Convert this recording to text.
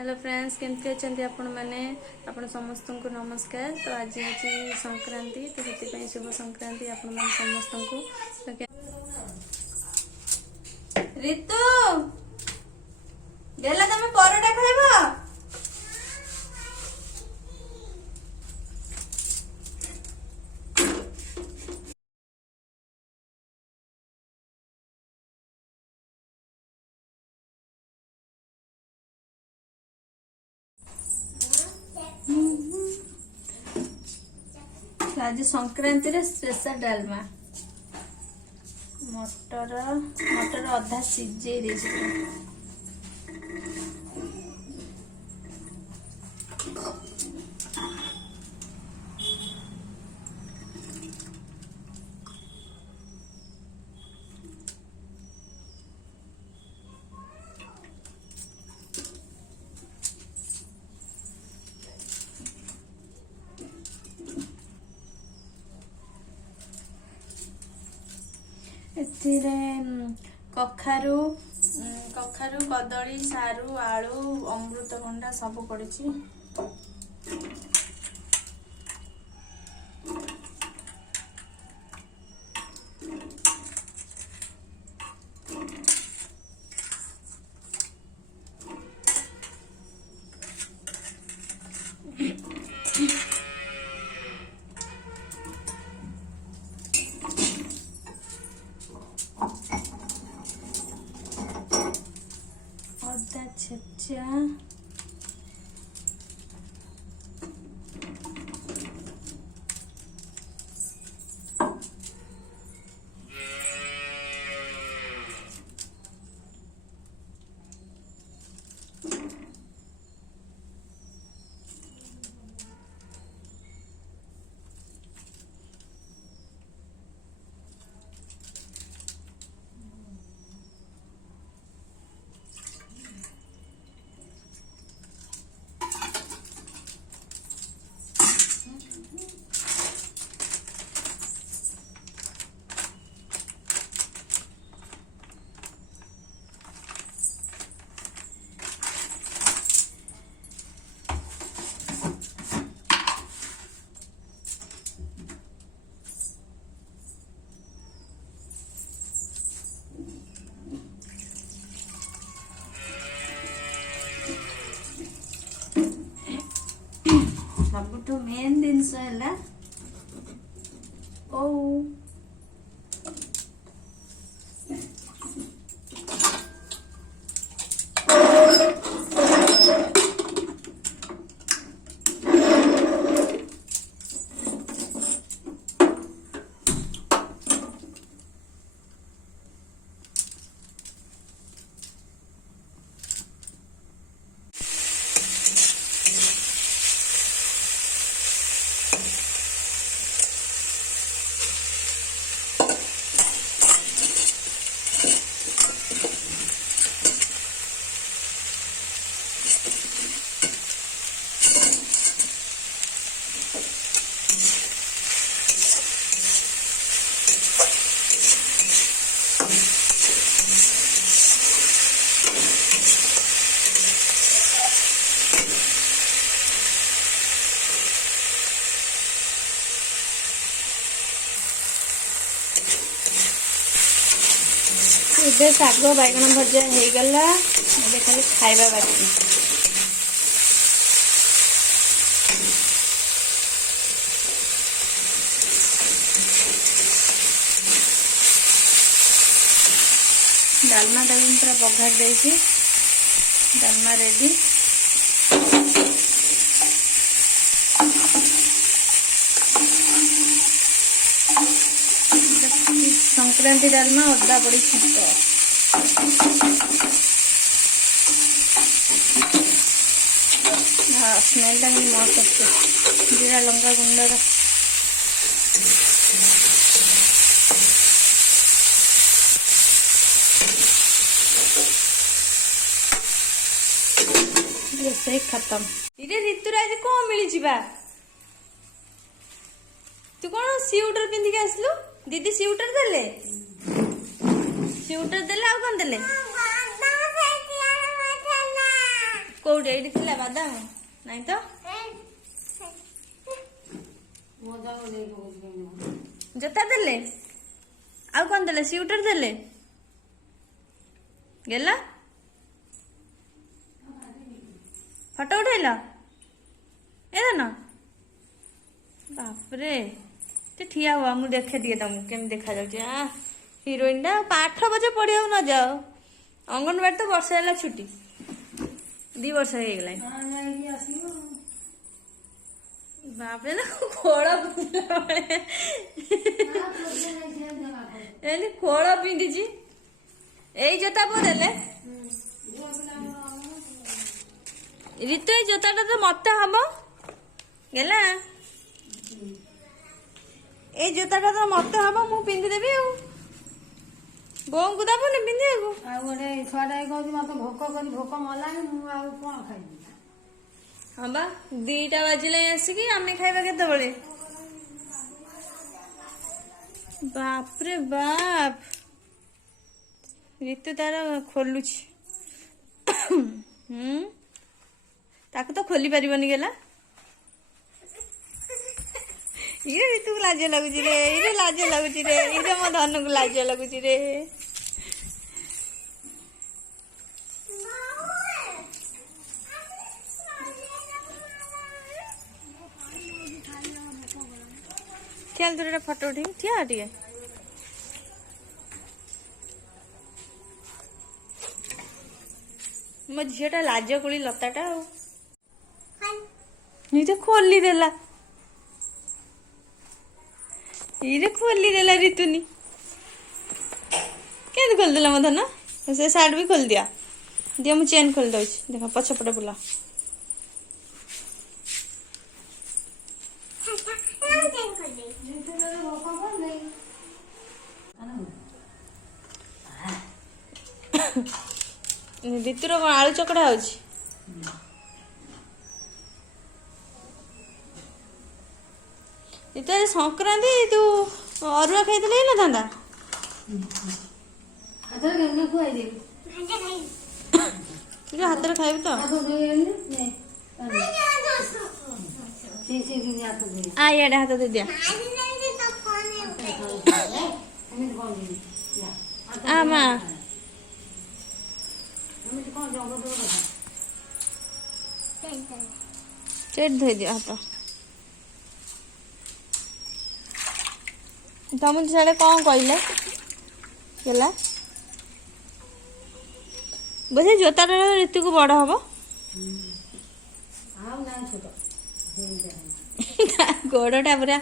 Hello friends केमती अच्छा आपण मैंने आपण समस्त को नमस्कार। तो आज हूँ संक्रांति तो से शुभ संक्रांति आपण मन समस्त को। ऋतु गेला तमे परोटा खाइबा आज संक्रांति रे स्पेशल डालमा मटर मटर अधा सिझे दे कखारु कखारु कदली सारू आलू अमृतभंडा सब पड़ी। अदा छेचा सबुठ मेन जिनस है ओ शाग बैगन भजा हो गला खाली खाइबा बाकी। डालमा टाइम पूरा बघार दे डालमा रेडी। संक्रांति डालमा अदा बड़ी छीट स्मेल मस्त अच्छे जीरा लंका गुंडर रोसई खत्म। इरे ऋतुराज कौन मिली तू कौन स्वेटर पिंधिक आसलु दीदी स्वेटर देले स्वेटर देले आ कौन देले କୋଉଠି ଏଇଠି ଥିଲା ବାଦାମ ନାଇଁ ତ ଜୋତା ଦେଲେ ଆଉ କଣ ଦେଲେ ସିଉଟର ଦେଲେ ଗେଲା ଫଟୋ ଉଠେଇଲ ଏ ନା ବାପରେ ଟିକେ ଠିଆ ହୁଆ ମୁଁ ଦେଖେ ଟିକେ ତମକୁ କେମିତି ଦେଖାଯାଉଛି ହିରୋଇନ ଟା ପାଠ ପଛେ ପଢିବାକୁ ନ ଯାଅ ଅଙ୍ଗନବାଡି ତ ବର୍ଷେ ହେଲା ଛୁଟି 2 ବର୍ଷ ହେଇଗଲାଣି ବାପରେ ନା ଖୋଳ ଏମିତି ଖୋଳ ପିନ୍ଧିଛି ଏଇ ଜୋତା ପୁଅ ଦେଲେ ରିତୁ ଏଇ ଜୋତାଟା ତ ମତେ ହବ ଗେଲା ଏଇ ଜୋତାଟା ତ ମତେ ହବ ମୁଁ ପିନ୍ଧିଦେବି ଆଉ ବୋଉଙ୍କୁ ଦବୁନି ପିନ୍ଧିବାକୁ ଆଉ ଗୋଟେ ଛୁଆଟା କହୁଛି ମତେ ଭୋକ ମଲାଣି ମୁଁ ଆଉ କଣ ଖାଇବି ହଁ ବା 2ଟା ବାଜିଲେ ଆସିକି ଆମେ ଖାଇବା କେତେବେଳେ ବାପରେ ବାପ ରିତୁ ତାର ଖୋଲୁଛି ତାକୁ ତ ଖୋଲି ପାରିବନି ଗେଲା ଇଏ ରିତୁକୁ ଲାଜ ଲାଗୁଛି ରେ ଇରେ ଲାଜ ଲାଗୁଛି ରେ ଇରେ ମୋ ଧନକୁ ଲାଜ ଲାଗୁଛି ରେ ଚାଲ ତୋର ଗୋଟେ ଫଟୋ ଉଠେଇବି ଠିଆ ଟିକେ ମୋ ଝିଅଟା ଲାଜ କୁଳି ଲତାଟା ଆଉ ନିଜେ ଖୋଲିଦେଲା ଇରେ ଖୋଲିଦେଲା ରିତୁନି କେମିତି ଖୋଲିଦେଲା ମୋ ଧନ ସେ ସାର୍ଟ ବି ଖୋଲିଦିଅ ଦିଅ ମୁଁ ଚେନ୍ ଖୋଲି ଦଉଛି ଦେଖ ପଛପଟେ ବୁଲା ରିତୁର କଣ ଆଳୁ ଚକଡା ହଉଛି ରିତୁ ଆଜି ସଂକ୍ରାନ୍ତି ତୁ ଅରୁଆ ଖାଇଥିଲେ ହେଇନଥାନ୍ତା ହାତରେ ଖାଇବୁ ତ ଇଆଡେ ହାତ ଦେଇଦିଅ ମା ସେଇଠି ଧୋଇଦିଅ ହାତ ତମକୁ ସିଆଡେ କଣ କହିଲେ ହେଲା ବୋଧେ ଜୋତାଟା ରିତୁକୁ ବଡ ହବ ଗୋଡଟା ପୁରା